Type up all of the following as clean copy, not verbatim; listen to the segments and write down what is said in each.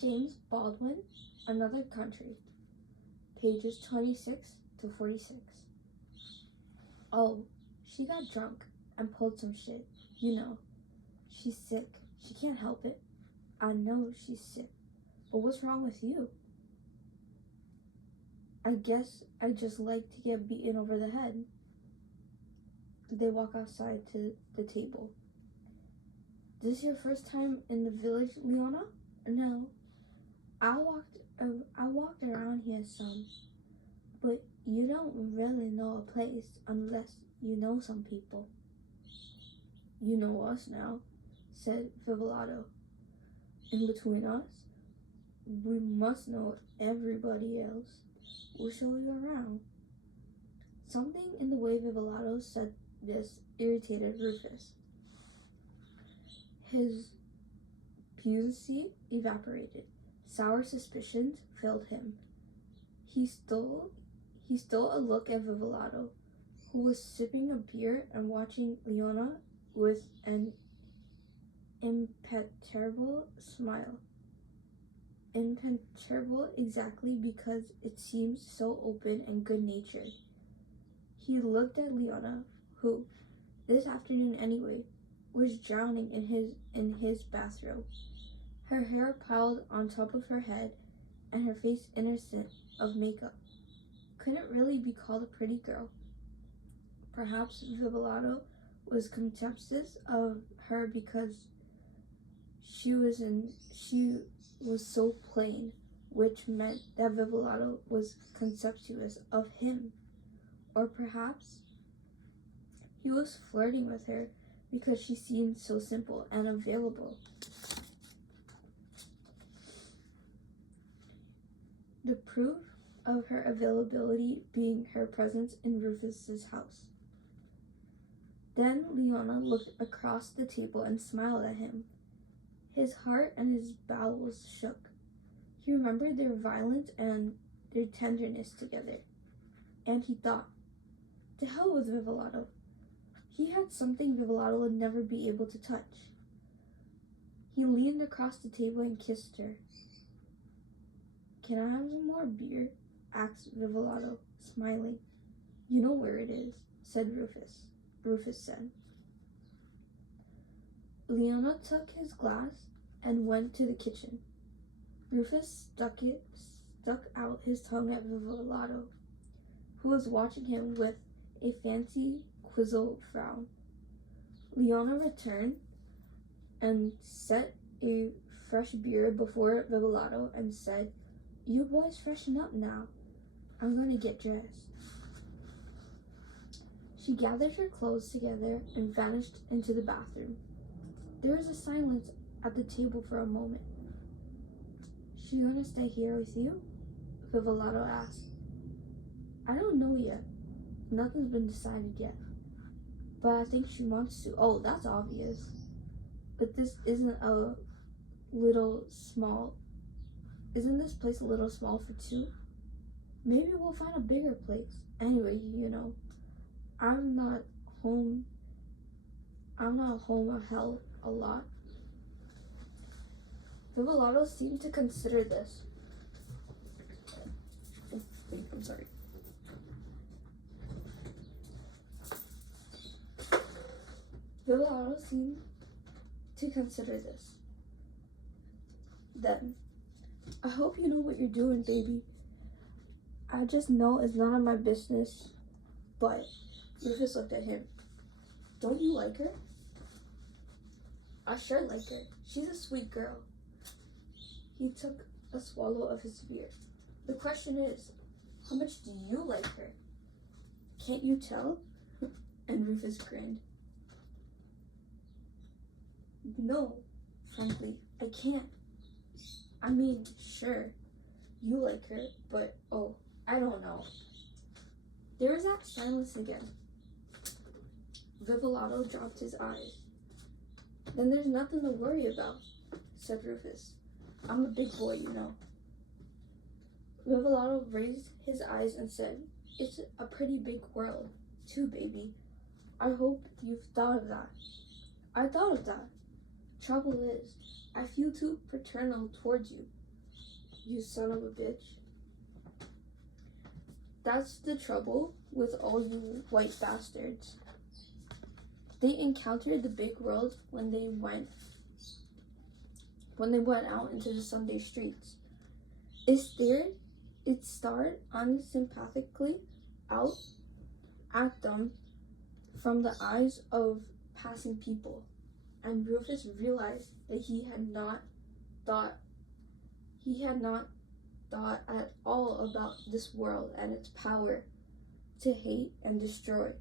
James Baldwin, Another Country, pages 26 to 46. Oh, she got drunk and pulled some shit. You know, she's sick. She can't help it. I know she's sick. But what's wrong with you? I guess I just like to get beaten over the head. They walk outside to the table. This your first time in the village, Leona? No. I walked around here some, but you don't really know a place unless you know some people. You know us now, said Vivolato. In between us, we must know everybody else. We'll show you around. Something in the way Vivolato said this irritated Rufus. His pugency evaporated. Sour suspicions filled him. He stole a look at Vivolato, who was sipping a beer and watching Leona with an imperturbable smile. Imperturbable exactly because it seemed so open and good-natured. He looked at Leona, who, this afternoon anyway, was drowning in his bathrobe. Her hair piled on top of her head and her face innocent of makeup. Couldn't really be called a pretty girl. Perhaps Vivolato was contemptuous of her because she was so plain, which meant that Vivolato was contemptuous of him. Or perhaps he was flirting with her because she seemed so simple and available. The proof of her availability being her presence in Rufus's house. Then Leona looked across the table and smiled at him. His heart and his bowels shook. He remembered their violence and their tenderness together. And he thought, to hell with Vivolato. He had something Vivolato would never be able to touch. He leaned across the table and kissed her. Can I have some more beer? Asked Vivolato, smiling. You know where it is, said Rufus. Rufus said. Leona took his glass and went to the kitchen. Rufus stuck out his tongue at Vivolato, who was watching him with a fancy quizzical frown. Leona returned and set a fresh beer before Vivolato and said, You boys freshen up now. I'm going to get dressed. She gathered her clothes together and vanished into the bathroom. There was a silence at the table for a moment. She gonna stay here with you? Vivolato asked. I don't know yet. Nothing's been decided yet. But I think she wants to. Oh, that's obvious. But this isn't a little small. Isn't this place a little small for two? Maybe we'll find a bigger place. Anyway, you know, I'm not home a hell a lot. Vivolato seemed to consider this. I'm sorry. Vivolato seemed to consider this. Then, I hope you know what you're doing, baby. I just know it's none of my business. But Rufus looked at him. Don't you like her? I sure like her. She's a sweet girl. He took a swallow of his beer. The question is, how much do you like her? Can't you tell? And Rufus grinned. No, frankly, I can't. I mean, sure, you like her, but oh, I don't know. There was that silence again. Vivolato dropped his eyes. Then there's nothing to worry about, said Rufus. I'm a big boy, you know. Vivolato raised his eyes and said, It's a pretty big world, too, baby. I hope you've thought of that. I thought of that. Trouble is, I feel too paternal towards you. You son of a bitch. That's the trouble with all you white bastards. They encountered the big world when they went out into the Sunday streets. It stared unsympathetically out at them from the eyes of passing people, and Rufus realized that he had not thought at all about this world and its power to hate and destroy.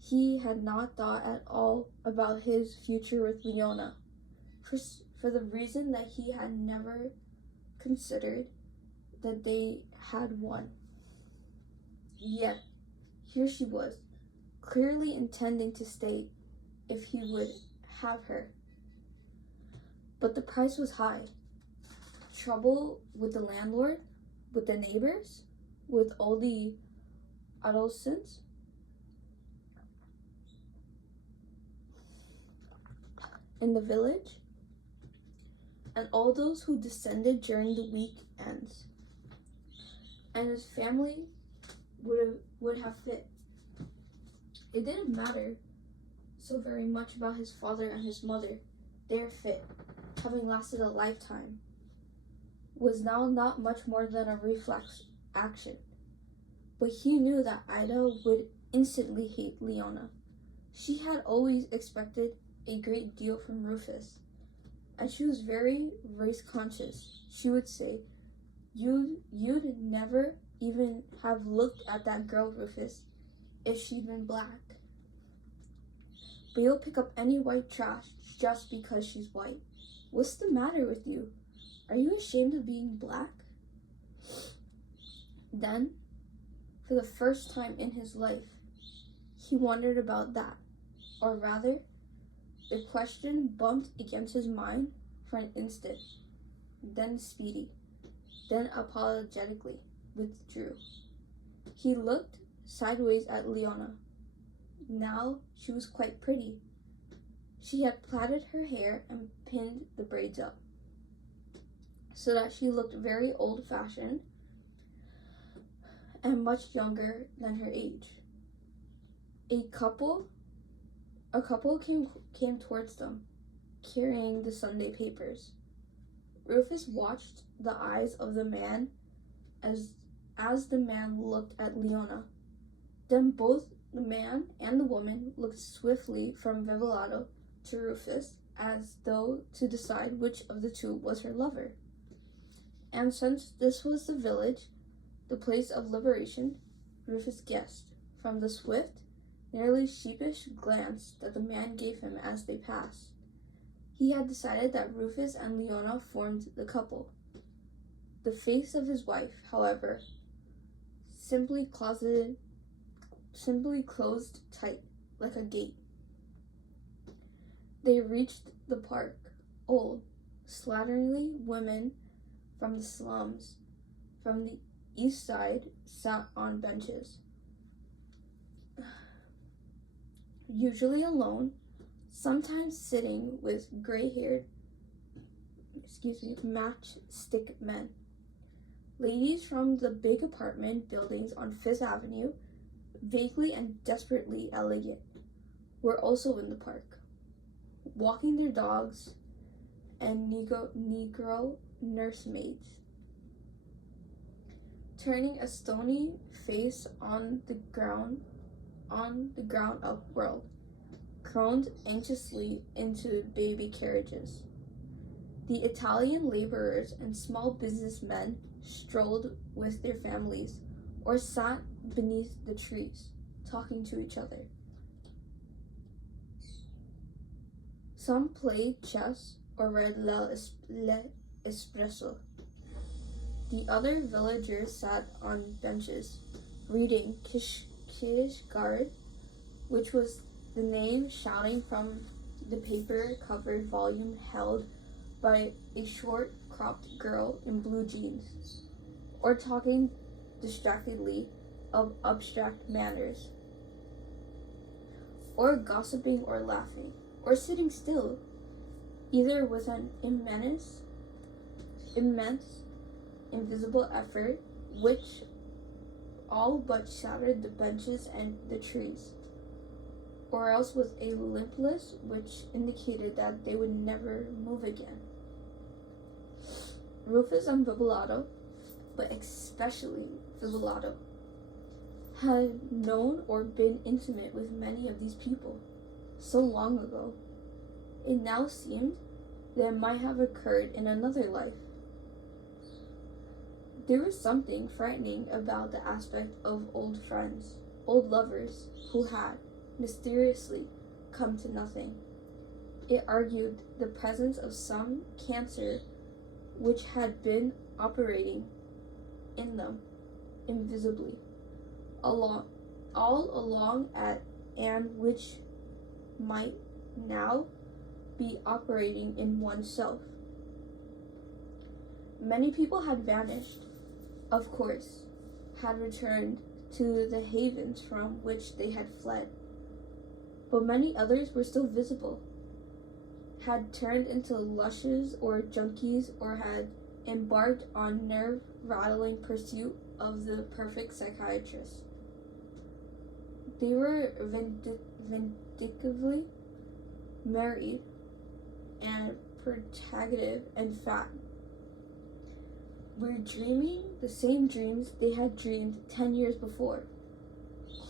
He had not thought at all about his future with Leona, for the reason that he had never considered that they had one. Yet, here she was, clearly intending to stay if he would have her. But the price was high. Trouble with the landlord, with the neighbors, with all the adolescents, in the village, and all those who descended during the weekends. And his family would have fit. It didn't matter so very much about his father and his mother. Their fit, having lasted a lifetime, was now not much more than a reflex action. But he knew that Ida would instantly hate Leona. She had always expected a great deal from Rufus, and she was very race conscious. She would say, You'd never even have looked at that girl, Rufus, if she'd been black. But you'll pick up any white trash just because she's white. What's the matter with you? Are you ashamed of being black? Then, for the first time in his life, he wondered about that. Or rather, the question bumped against his mind for an instant, then speedy, then apologetically withdrew. He looked sideways at Leona. Now she was quite pretty. She had plaited her hair and pinned the braids up, so that she looked very old-fashioned and much younger than her age. A couple came towards them, carrying the Sunday papers. Rufus watched the eyes of the man as the man looked at Leona. Then both the man and the woman looked swiftly from Revelado to Rufus, as though to decide which of the two was her lover. And since this was the village, the place of liberation, Rufus guessed, from the swift, nearly sheepish glance that the man gave him as they passed. He had decided that Rufus and Leona formed the couple. The face of his wife, however, simply closed tight, like a gate. They reached the park. Old, slatternly women from the slums, from the east side, sat on benches. Usually alone, sometimes sitting with gray-haired, matchstick men. Ladies from the big apartment buildings on Fifth Avenue, vaguely and desperately elegant, were also in the park, walking their dogs, and Negro nursemaids, turning a stony face on the ground up world, croned anxiously into baby carriages. The Italian laborers and small businessmen strolled with their families or sat beneath the trees, talking to each other. Some played chess or read l'Espresso. The other villagers sat on benches, reading Kishgard, which was the name shouting from the paper-covered volume held by a short-cropped girl in blue jeans, or talking distractedly of abstract manners, or gossiping or laughing, or sitting still, either with an immense invisible effort which all but shattered the benches and the trees, or else with a limpness which indicated that they would never move again. Rufus and Vivolato, but especially Vivolato, had known or been intimate with many of these people so long ago. It now seemed that it might have occurred in another life. There was something frightening about the aspect of old friends, old lovers, who had, mysteriously, come to nothing. It argued the presence of some cancer which had been operating in them invisibly, all along and which might now be operating in oneself. Many people had vanished, of course, had returned to the havens from which they had fled, but many others were still visible, had turned into lushes or junkies, or had embarked on nerve-rattling pursuit of the perfect psychiatrist. They were vindictively married and protective and fat, were dreaming the same dreams they had dreamed 10 years before,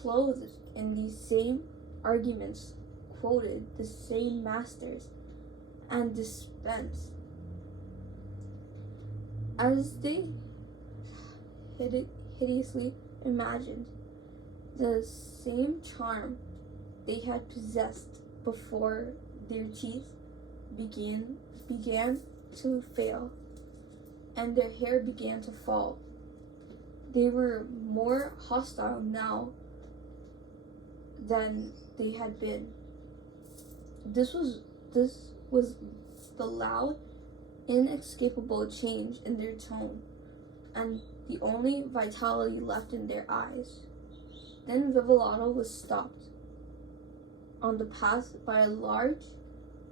clothed in these same arguments, quoted the same masters, and dispensed, as they hideously imagined, the same charm they had possessed before their teeth began to fail and their hair began to fall. They were more hostile now than they had been. This was the loud, inescapable change in their tone, and the only vitality left in their eyes. Then Vivolato was stopped on the path by a large,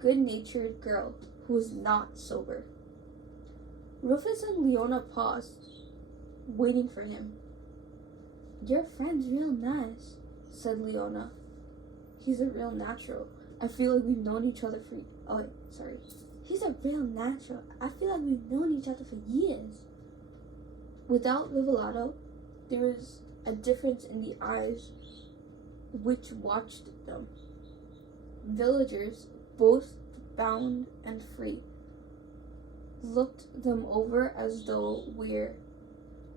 good-natured girl who was not sober. Rufus and Leona paused, waiting for him. "Your friend's real nice," said Leona. "He's a real natural. I feel like we've known each other for... He's a real natural. I feel like we've known each other for years." Without Vivolato, there was a difference in the eyes which watched them. Villagers, both bound and free, looked them over as though where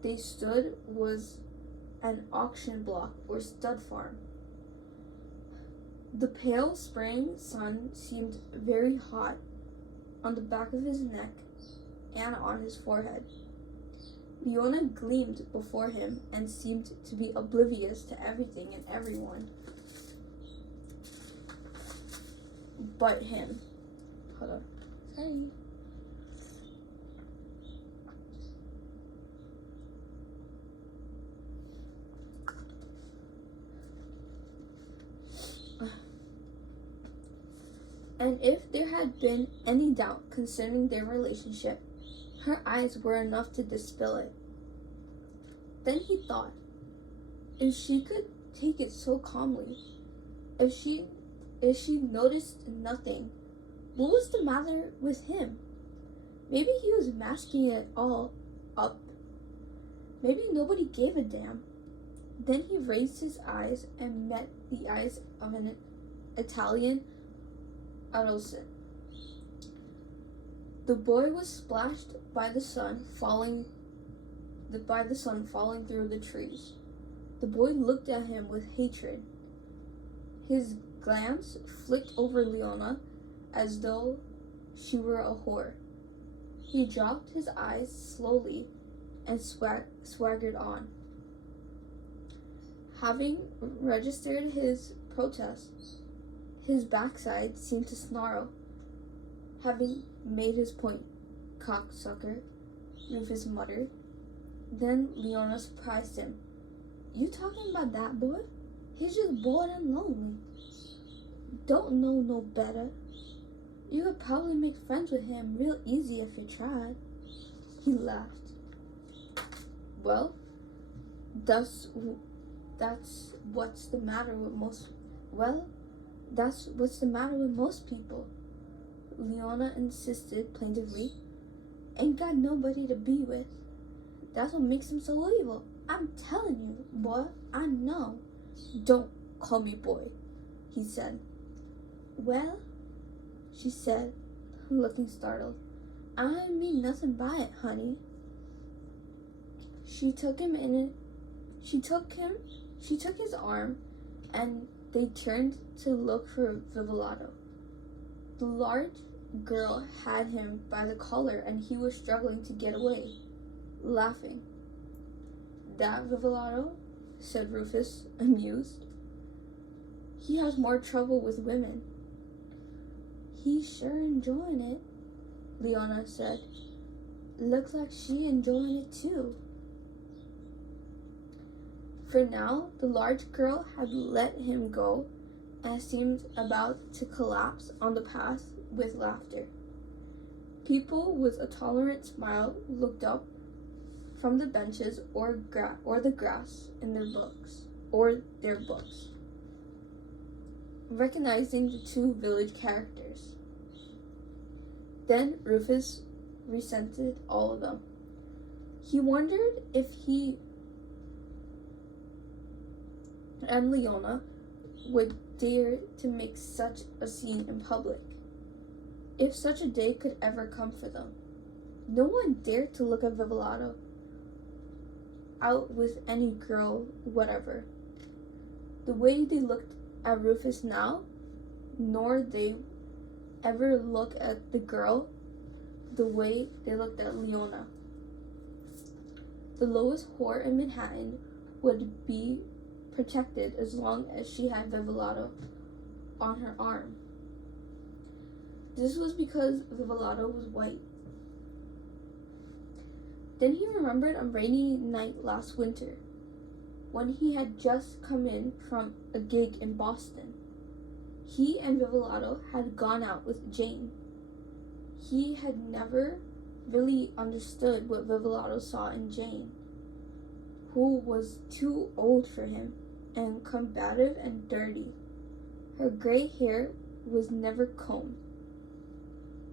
they stood was an auction block or stud farm. The pale spring sun seemed very hot on the back of his neck and on his forehead. Leona gleamed before him and seemed to be oblivious to everything and everyone but him. Hold on. Sorry. And if there had been any doubt concerning their relationship, her eyes were enough to dispel it. Then he thought, if she could take it so calmly, if she noticed nothing, what was the matter with him? Maybe he was masking it all up. Maybe nobody gave a damn. Then he raised his eyes and met the eyes of an Italian adolescent. The boy was splashed by the sun falling through the trees. The boy looked at him with hatred. His glance flicked over Leona as though she were a whore. He dropped his eyes slowly and swaggered on. Having registered his protest, his backside seemed to snarl. Having made his point, "Cocksucker," Rufus muttered. Then Leona surprised him. "You talking about that boy? He's just bored and lonely. Don't know no better. You could probably make friends with him real easy if you tried." He laughed. Well, that's what's the matter with most. Well, that's what's the matter with most people. Leona insisted plaintively. Ain't got nobody to be with. That's what makes him so evil. I'm telling you, boy, I know. Don't call me boy, he said. Well, she said, looking startled. I mean nothing by it, honey. She took his arm, and they turned to look for Vivolato. The large girl had him by the collar, and he was struggling to get away, laughing. That Vivolato? Said Rufus, amused. He has more trouble with women. He's sure enjoying it, Leona said. Looks like she enjoying it too. For now, the large girl had let him go and seemed about to collapse on the path with laughter. People with a tolerant smile looked up from the benches or the grass in their books, recognizing the two village characters. Then Rufus resented all of them. He wondered if he and Leona would dare to make such a scene in public, if such a day could ever come for them. No one dared to look at Vivolato out with any girl whatever. The way they looked at Rufus now, nor they ever look at the girl the way they looked at Leona. The lowest whore in Manhattan would be protected as long as she had Vivolato on her arm. This was because Vivolato was white. Then he remembered a rainy night last winter, when he had just come in from a gig in Boston. He and Vivolato had gone out with Jane. He had never really understood what Vivolato saw in Jane, who was too old for him and combative and dirty. Her gray hair was never combed.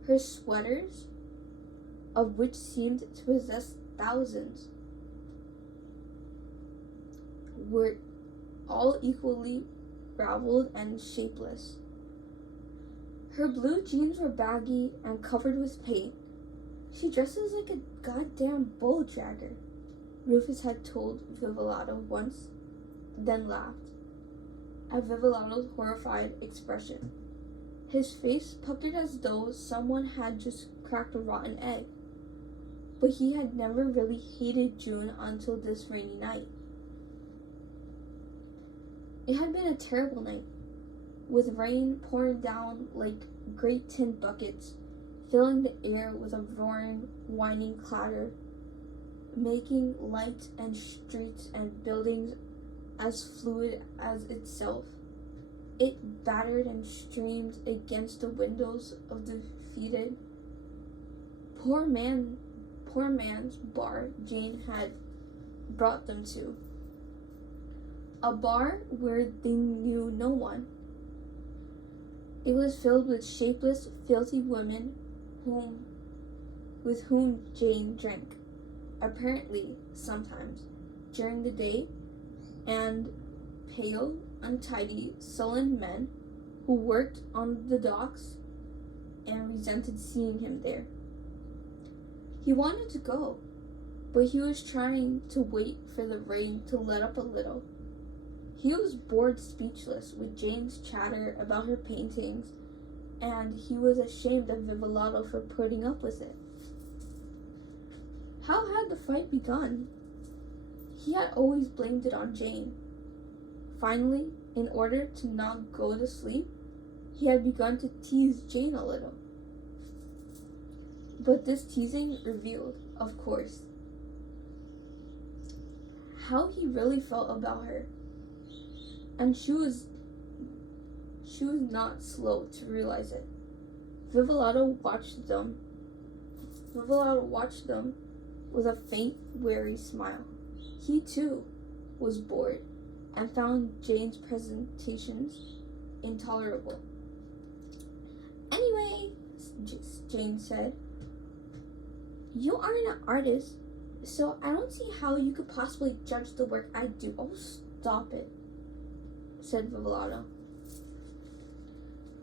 Her sweaters, of which seemed to possess thousands, were all equally raveled and shapeless. Her blue jeans were baggy and covered with paint. She dresses like a goddamn bull dragger, Rufus had told Vivolato once, then laughed at Vivolato's horrified expression. His face puckered as though someone had just cracked a rotten egg. But he had never really hated June until this rainy night. It had been a terrible night, with rain pouring down like great tin buckets, filling the air with a roaring, whining clatter, making lights and streets and buildings as fluid as itself. It battered and streamed against the windows of the defeated. Poor man's bar Jane had brought them to. A bar where they knew no one. It was filled with shapeless, filthy women with whom Jane drank, apparently sometimes, during the day, and pale, untidy, sullen men who worked on the docks and resented seeing him there. He wanted to go, but he was trying to wait for the rain to let up a little. He was bored speechless with Jane's chatter about her paintings, and he was ashamed of Vivolato for putting up with it. How had the fight begun? He had always blamed it on Jane. Finally, in order to not go to sleep, he had begun to tease Jane a little. But this teasing revealed, of course, how he really felt about her. And she was not slow to realize it. Vivolato watched them with a faint, wary smile. He too was bored and found Jane's presentations intolerable. "Anyway," Jane said, "you aren't an artist, so I don't see how you could possibly judge the work I do." "Oh, stop it," said Vivolato.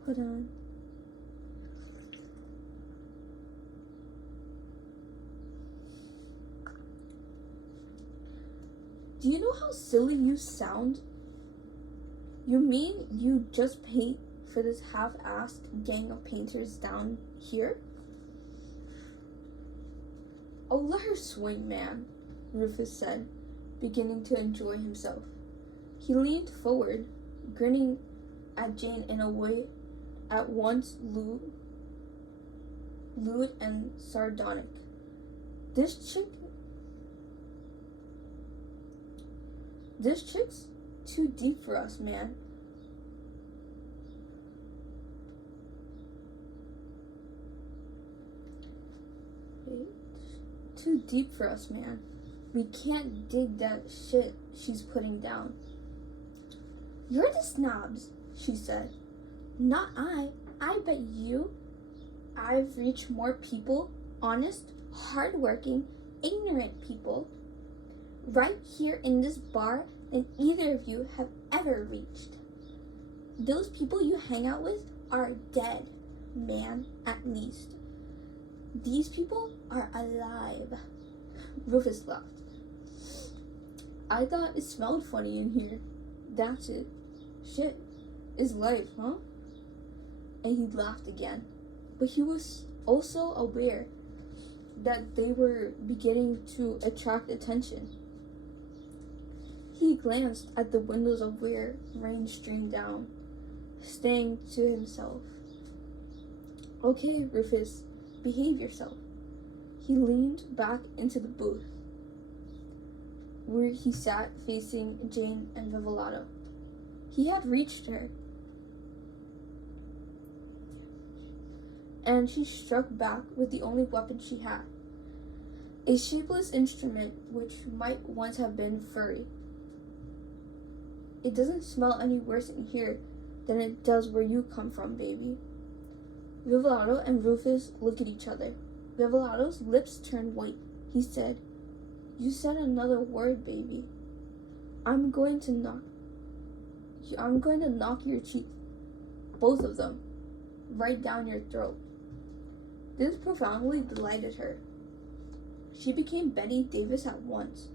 Hold on. "Do you know how silly you sound? You mean you just paint for this half-assed gang of painters down here?" "Oh, let her swing, man," Rufus said, beginning to enjoy himself. He leaned forward, grinning at Jane in a way at once lewd and sardonic. This chick's too deep for us, man." "Too deep for us, man. We can't dig that shit she's putting down." "You're the snobs," she said. "Not I. I bet you I've reached more people, honest, hardworking, ignorant people, right here in this bar than either of you have ever reached. Those people you hang out with are dead, man, at least. These people are alive." Rufus laughed. "I thought it smelled funny in here. That's it. Shit is life, huh?" And he laughed again. But he was also aware that they were beginning to attract attention. He glanced at the windows of where rain streamed down, saying to himself, "Okay, Rufus, behave yourself." He leaned back into the booth, where he sat facing Jane and Vivolato. He had reached her, and she struck back with the only weapon she had, a shapeless instrument which might once have been furry. "It doesn't smell any worse in here than it does where you come from, baby." Vivolato and Rufus looked at each other. Vivolato's lips turned white. He said, "You said another word, baby. I'm going to knock your teeth, both of them, right down your throat." This profoundly delighted her. She became Betty Davis at once.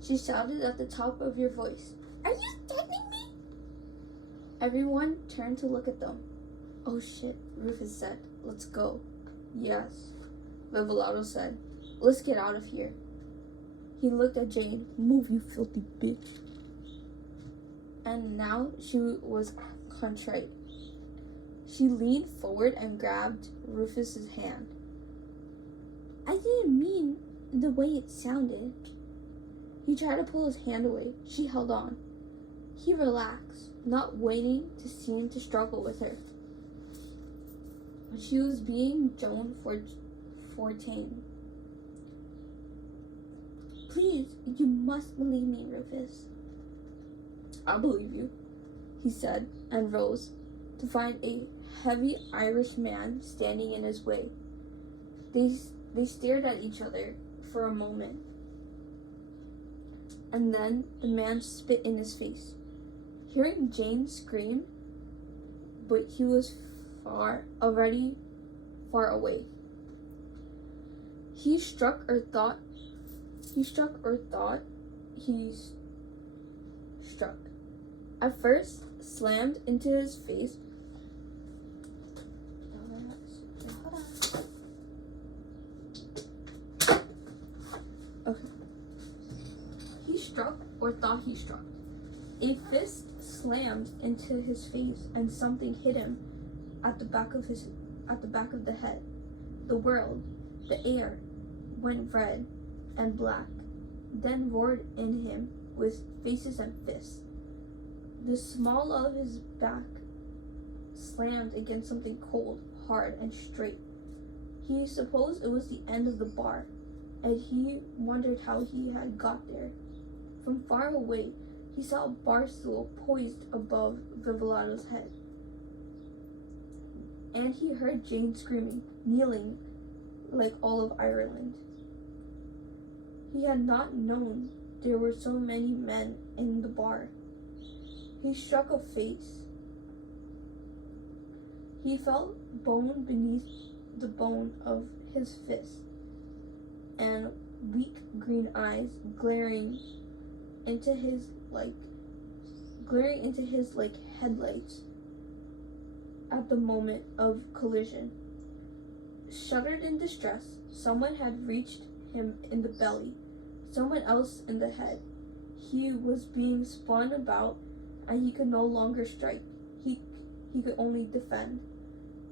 She shouted at the top of her voice, "Are you threatening me?" Everyone turned to look at them. "Oh shit," Rufus said. "Let's go." "Yes," Vivolato said. "Let's get out of here." He looked at Jane. "Move, you filthy bitch." And now she was contrite. She leaned forward and grabbed Rufus's hand. "I didn't mean the way it sounded." He tried to pull his hand away. She held on. He relaxed, not waiting to seem to struggle with her. She was being Joan Fortain. "Please, you must believe me, Rufus." "I'll believe you," he said, and rose to find a heavy Irish man standing in his way. They stared at each other for a moment, and then the man spit in his face. Hearing Jane scream, but he was already far away. He struck or thought he struck. At first, slammed into his face. Okay. He struck or thought he struck. A fist slammed into his face and something hit him at the back of the head. The world, the air, went red and black, then roared in him with faces and fists. The small of his back slammed against something cold, hard, and straight. He supposed it was the end of the bar, and he wondered how he had got there. From far away, he saw a bar stool poised above Vivolado's head. And he heard Jane screaming, kneeling like all of Ireland. He had not known there were so many men in the bar. He struck a face. He felt bone beneath the bone of his fist, and weak green eyes glaring into his like headlights at the moment of collision. Shuddered in distress, someone had reached him in the belly, someone else in the head. He was being spun about, and he could no longer strike. He could only defend.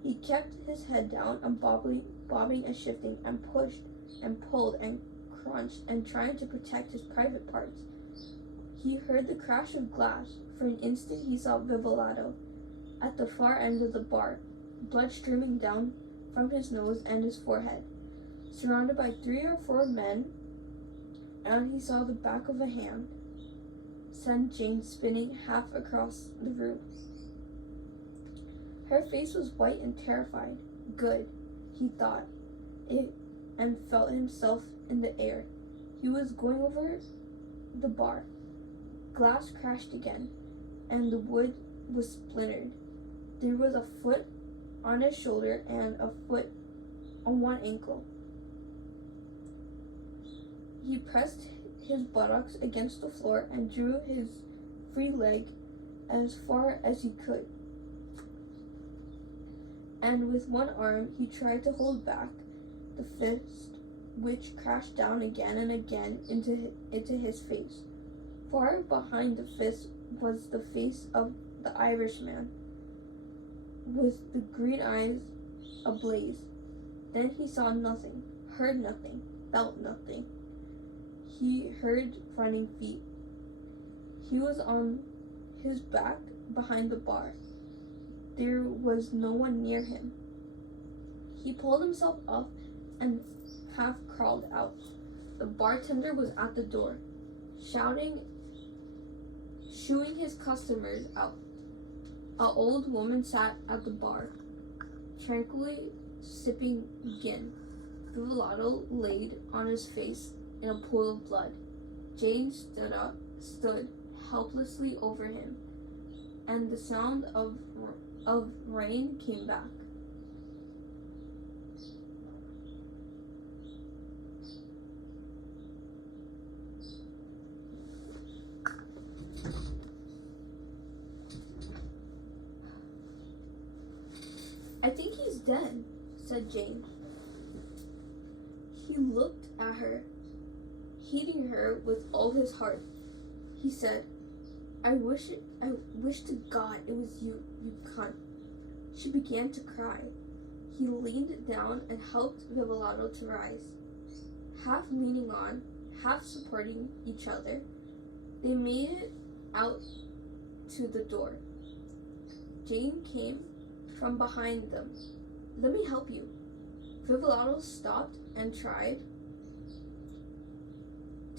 He kept his head down and bobbing and shifting and pushed and pulled and crunched and trying to protect his private parts. He heard the crash of glass. For an instant he saw Vivolado at the far end of the bar, blood streaming down from his nose and his forehead, surrounded by 3 or 4 men, and he saw the back of a hand send Jane spinning half across the room. Her face was white and terrified. Good, he thought, and felt himself in the air. He was going over the bar. Glass crashed again, and the wood was splintered. There was a foot on his shoulder and a foot on one ankle. He pressed his buttocks against the floor and drew his free leg as far as he could. And with one arm he tried to hold back the fist, which crashed down again and again into his face. Far behind the fist was the face of the Irishman, with the green eyes ablaze. Then he saw nothing, heard nothing, felt nothing. He heard running feet. He was on his back behind the bar. There was no one near him. He pulled himself up and half crawled out. The bartender was at the door, shouting, shooing his customers out. An old woman sat at the bar, tranquilly sipping gin. Vivolato laid on his face in a pool of blood. Jane stood helplessly over him, and the sound of rain came back. I think he's dead, said Jane. He looked at her, hating her with all his heart. He said, I wish to God it was you, you cunt. She began to cry. He leaned down and helped Vivolato to rise. Half leaning on, half supporting each other, they made it out to the door. Jane came from behind them. Let me help you. Vivolato stopped and tried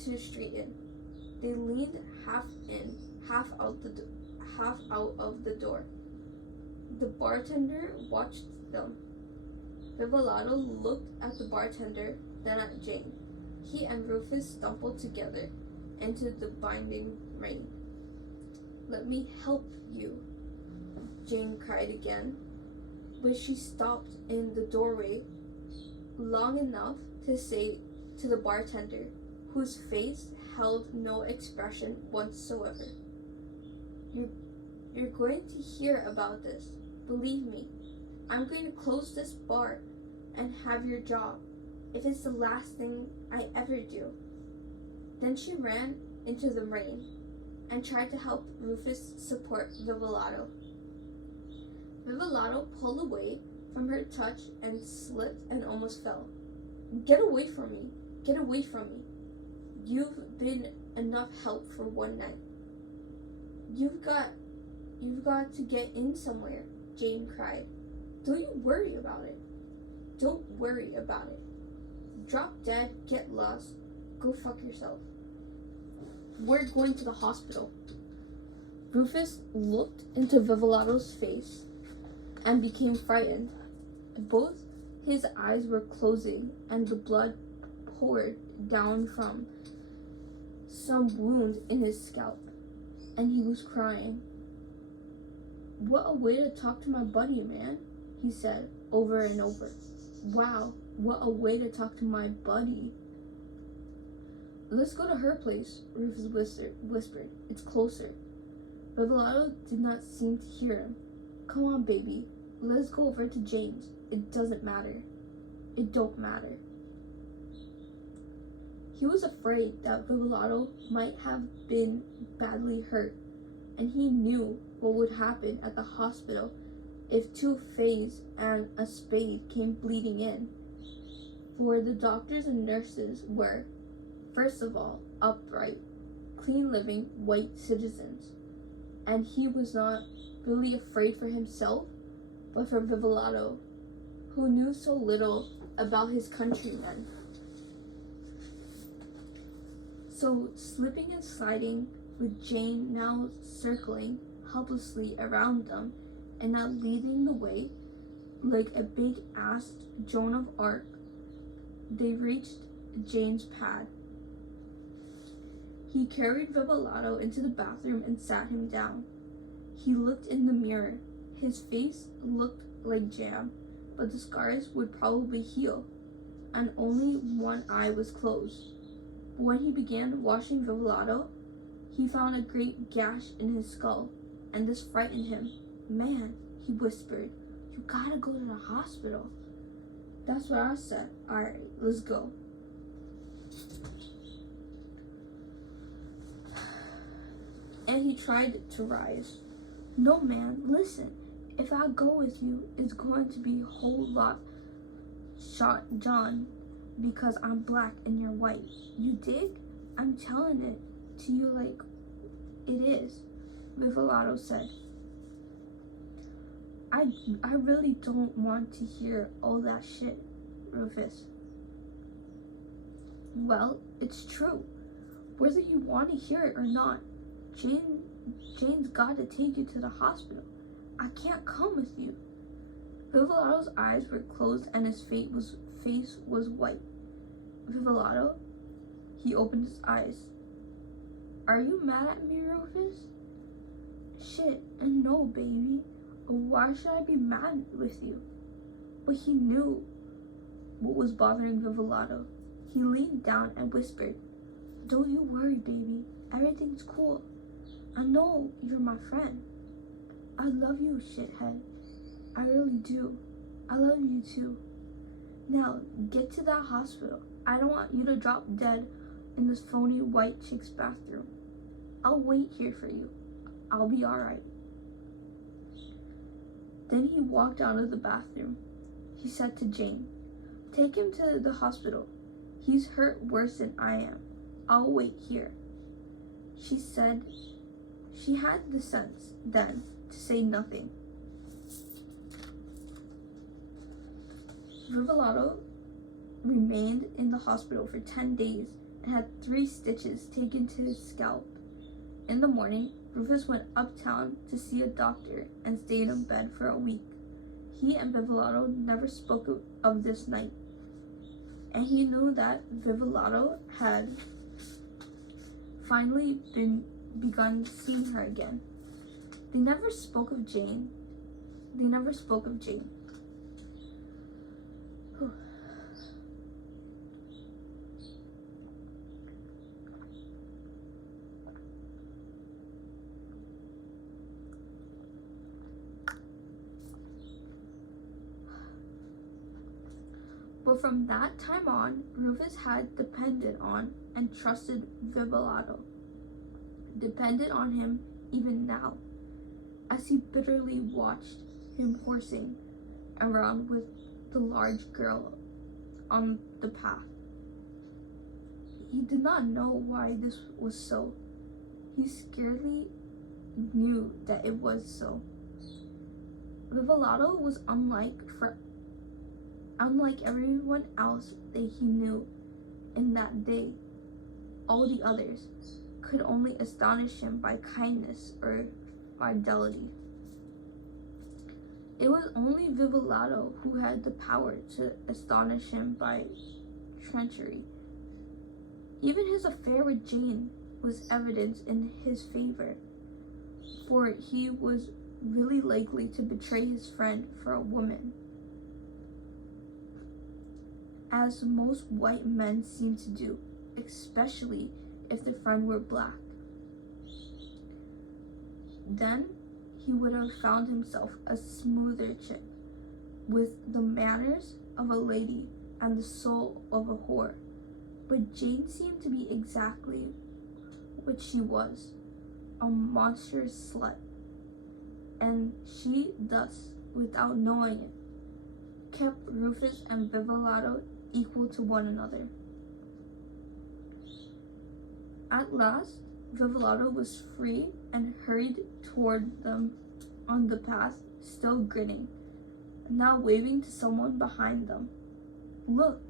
to straighten. They leaned half in, half out of the door. The bartender watched them. Vivolato looked at the bartender, then at Jane. He and Rufus stumbled together into the binding rain. Let me help you, Jane cried again, but she stopped in the doorway long enough to say to the bartender, whose face held no expression whatsoever, You're going to hear about this. Believe me, I'm going to close this bar and have your job, if it's the last thing I ever do. Then she ran into the rain and tried to help Rufus support Vivolato. Vivolato pulled away from her touch and slipped and almost fell. Get away from me! Get away from me! You've been enough help for one night. You've got to get in somewhere, Jane cried. Don't you worry about it. Don't worry about it. Drop dead, get lost, go fuck yourself. We're going to the hospital. Rufus looked into Vivalato's face and became frightened. Both his eyes were closing and the blood poured down from some wound in his scalp, and he was crying. "What a way to talk to my buddy, man," he said over and over. "Wow, what a way to talk to my buddy." "Let's go to her place," Rufus whispered. "It's closer." Vivalato did not seem to hear him. "Come on, baby. Let's go over to Jane's. It doesn't matter. It don't matter." He was afraid that Vivalato might have been badly hurt, and he knew what would happen at the hospital if 2 Fays and a spade came bleeding in. For the doctors and nurses were, first of all, upright, clean-living white citizens, and he was not really afraid for himself, but for Vivalato, who knew so little about his countrymen. So, slipping and sliding, with Jane now circling helplessly around them and now leading the way like a big-assed Joan of Arc, they reached Jane's pad. He carried Vivalato into the bathroom and sat him down. He looked in the mirror. His face looked like jam, but the scars would probably heal, and only one eye was closed. But when he began washing Vivalato, he found a great gash in his skull, and this frightened him. "Man," he whispered, "you gotta go to the hospital." "That's what I said. Alright, let's go." And he tried to rise. "No, man, listen. If I go with you, it's going to be a whole lot shot John because I'm black and you're white. You dig? I'm telling it to you like it is," Vivalato said. I really don't want to hear all that shit, Rufus." "Well, it's true. Whether you want to hear it or not, Jane's got to take you to the hospital. I can't come with you." Vivalato's eyes were closed and his face was white. "Vivalato," he opened his eyes. "Are you mad at me, Rufus?" "Shit, and no, baby. Why should I be mad with you?" But he knew what was bothering Vivalato. He leaned down and whispered, "Don't you worry, baby. Everything's cool. I know you're my friend. I love you, shithead. I really do. I love you too. Now, get to that hospital. I don't want you to drop dead in this phony white chick's bathroom. I'll wait here for you. I'll be alright." Then he walked out of the bathroom. He said to Jane, "Take him to the hospital. He's hurt worse than I am. I'll wait here." She said she had the sense then to say nothing. Vivalato remained in the hospital for 10 days and had 3 stitches taken to his scalp. In the morning, Rufus went uptown to see a doctor and stayed in bed for a week. He and Vivalato never spoke of this night, and he knew that Vivalato had finally begun seeing her again. They never spoke of Jane. Whew. But from that time on, Rufus had depended on and trusted Vivalato. Depended on him even now, as he bitterly watched him horsing around with the large girl on the path. He did not know why this was so. He scarcely knew that it was so. Vivalato was unlike everyone else that he knew in that day, all the others. could only astonish him by kindness or fidelity. It was only Vivalado who had the power to astonish him by treachery. Even his affair with Jane was evidence in his favor, for he was really likely to betray his friend for a woman, as most white men seem to do, especially if the friend were black. Then he would have found himself a smoother chick, with the manners of a lady and the soul of a whore. But Jane seemed to be exactly what she was, a monstrous slut. And she thus, without knowing it, kept Rufus and Vivalado equal to one another. At last, Vivalado was free and hurried toward them on the path, still grinning, now waving to someone behind them. "Look,"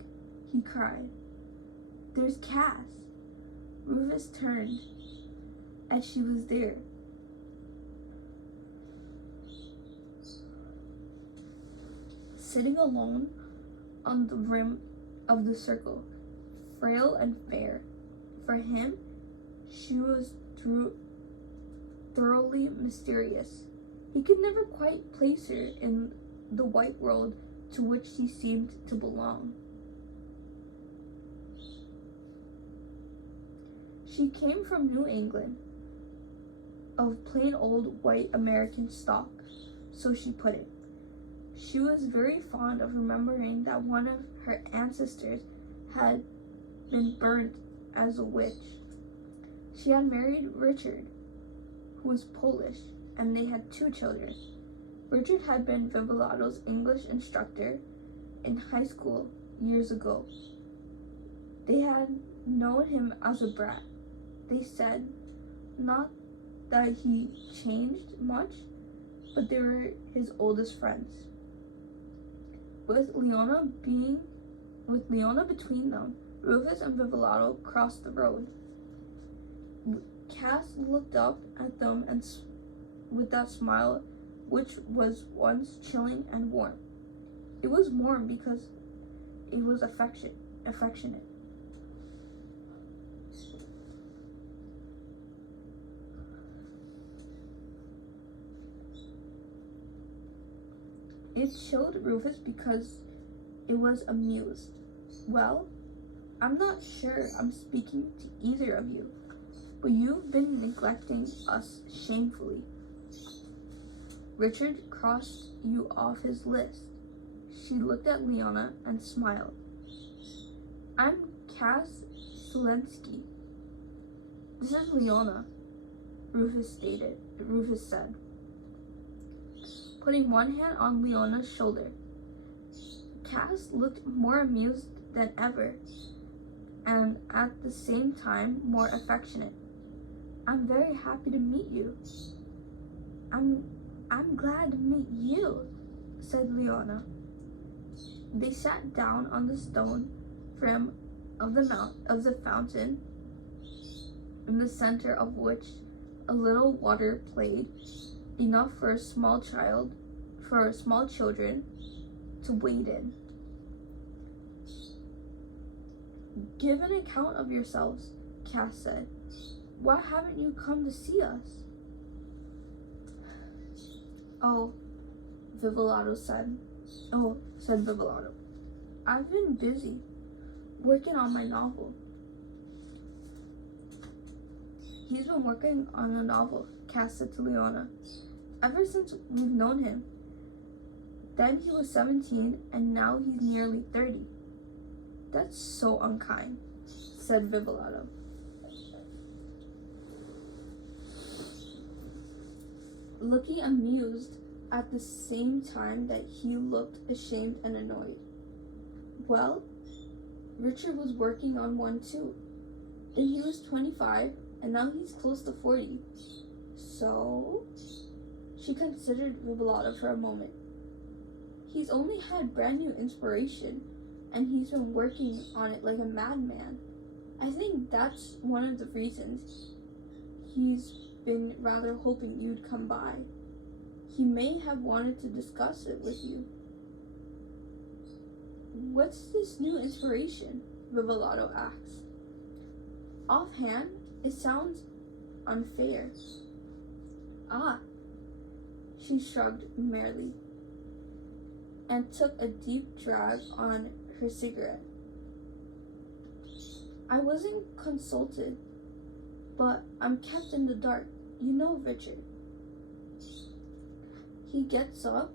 he cried. "There's Cass." Rufus turned, as she was there. Sitting alone on the rim of the circle, frail and fair. For him, she was thoroughly mysterious. He could never quite place her in the white world to which she seemed to belong. She came from New England, of plain old white American stock, so she put it. She was very fond of remembering that one of her ancestors had been burnt as a witch. She had married Richard, who was Polish, and they had 2 children. Richard had been Vivalado's English instructor in high school years ago. They had known him as a brat. They said not that he changed much, but they were his oldest friends. With Leona between them, Rufus and Vivalado crossed the road. Cass looked up at them and with that smile which was once chilling and warm. It was warm because it was affectionate. It chilled Rufus because it was amused. "Well, I'm not sure I'm speaking to either of you, but you've been neglecting us shamefully. Richard crossed you off his list." She looked at Leona and smiled. "I'm Cass Selensky. This is Leona," Rufus said, putting one hand on Leona's shoulder. Cass looked more amused than ever, and at the same time more affectionate. "I'm very happy to meet you." I'm glad to meet you," said Leona. They sat down on the stone rim of the fountain, in the center of which a little water played, enough for small children to wade in. "Give an account of yourselves," Cass said. "Why haven't you come to see us?" "Oh," said Vivalado. "I've been busy working on my novel." "He's been working on a novel," Cass said to Leona, "ever since we've known him. Then he was 17, and now he's nearly 30. "That's so unkind," said Vivalado. Looking amused at the same time that he looked ashamed and annoyed. "Well, Richard was working on one too. Then he was 25, and now he's close to 40. So?" She considered Vivalado for a moment. "He's only had brand new inspiration, and he's been working on it like a madman. I think that's one of the reasons he's been rather hoping you'd come by. He may have wanted to discuss it with you. What's this new inspiration? Vivolato asked. Offhand, it sounds unfair. Ah, she shrugged merrily and took a deep drag on her cigarette. I wasn't consulted, but I'm kept in the dark. You know Richard. He gets up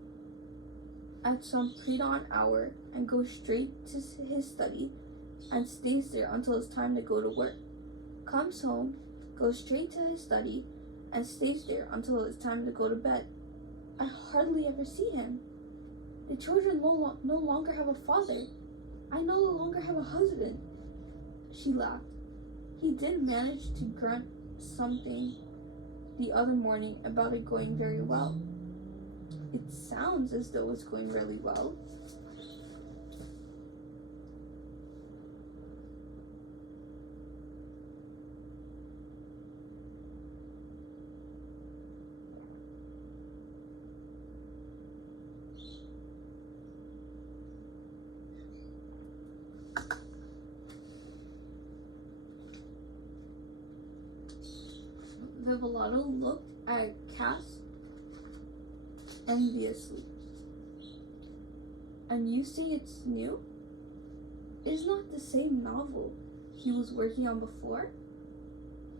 at some pre-dawn hour and goes straight to his study and stays there until it's time to go to work. Comes home, goes straight to his study, and stays there until it's time to go to bed. I hardly ever see him. The children no longer have a father. I no longer have a husband. She laughed. He did manage to grunt something the other morning about it going very well. It sounds as though it's going really well. Vivolato looked at Cass enviously. And you say it's new? It's not the same novel he was working on before?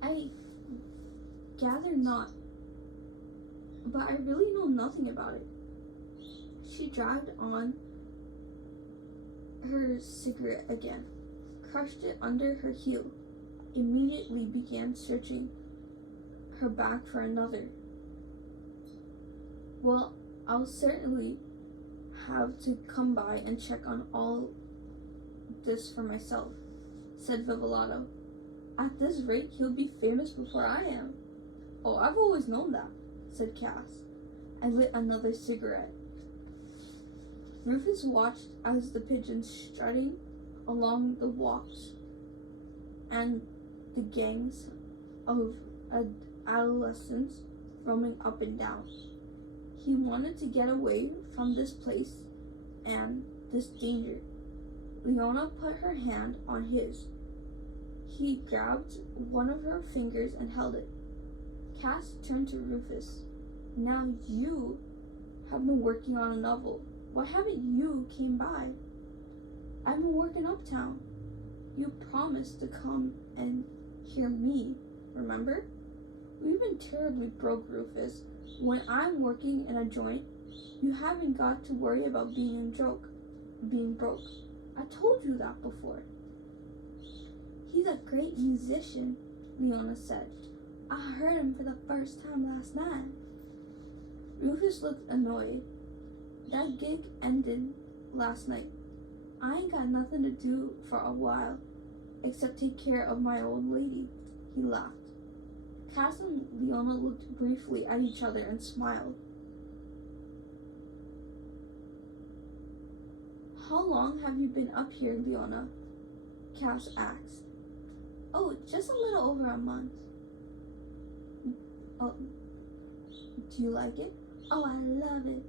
I gather not. But I really know nothing about it. She dragged on her cigarette again, crushed it under her heel, immediately began searching her bag for another. Well, I'll certainly have to come by and check on all this for myself, said Vivolato. At this rate, he'll be famous before I am. Oh, I've always known that, said Cass, and lit another cigarette. Rufus watched as the pigeons strutting along the walks and the gangs of adolescents roaming up and down. He wanted to get away from this place and this danger. Leona put her hand on his. He grabbed one of her fingers and held it. Cass turned to Rufus. Now you have been working on a novel. Why haven't you came by? I've been working uptown. You promised to come and hear me, remember? We've been terribly broke, Rufus. When I'm working in a joint, you haven't got to worry about being broke. I told you that before. He's a great musician, Leona said. I heard him for the first time last night. Rufus looked annoyed. That gig ended last night. I ain't got nothing to do for a while except take care of my old lady. He laughed. Cass and Leona looked briefly at each other and smiled. How long have you been up here, Leona? Cass asked. Oh, just a little over a month. Oh, do you like it? Oh, I love it.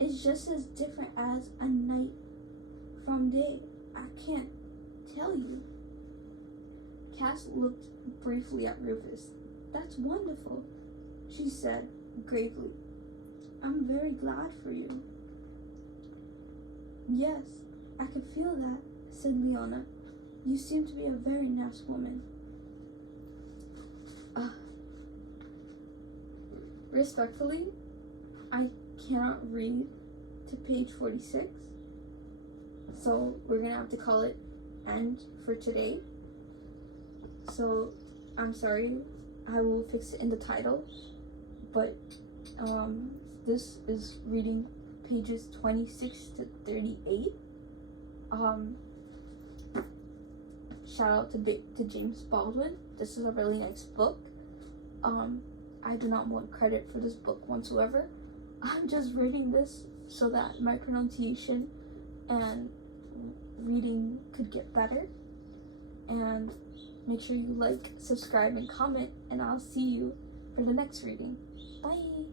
It's just as different as a night from day. I can't tell you. Cass looked briefly at Rufus. That's wonderful, she said gravely. I'm very glad for you. Yes, I can feel that, said Leona. You seem to be a very nice woman. Respectfully, I cannot read to page 46, so we're gonna have to call it end for today. So I'm sorry, I will fix it in the title, but this is reading pages 26 to 38. Shout out to James Baldwin. This is a really nice book. I do not want credit for this book whatsoever. I'm just reading this so that my pronunciation and reading could get better. And Make sure you like, subscribe, and comment, and I'll see you for the next reading. Bye!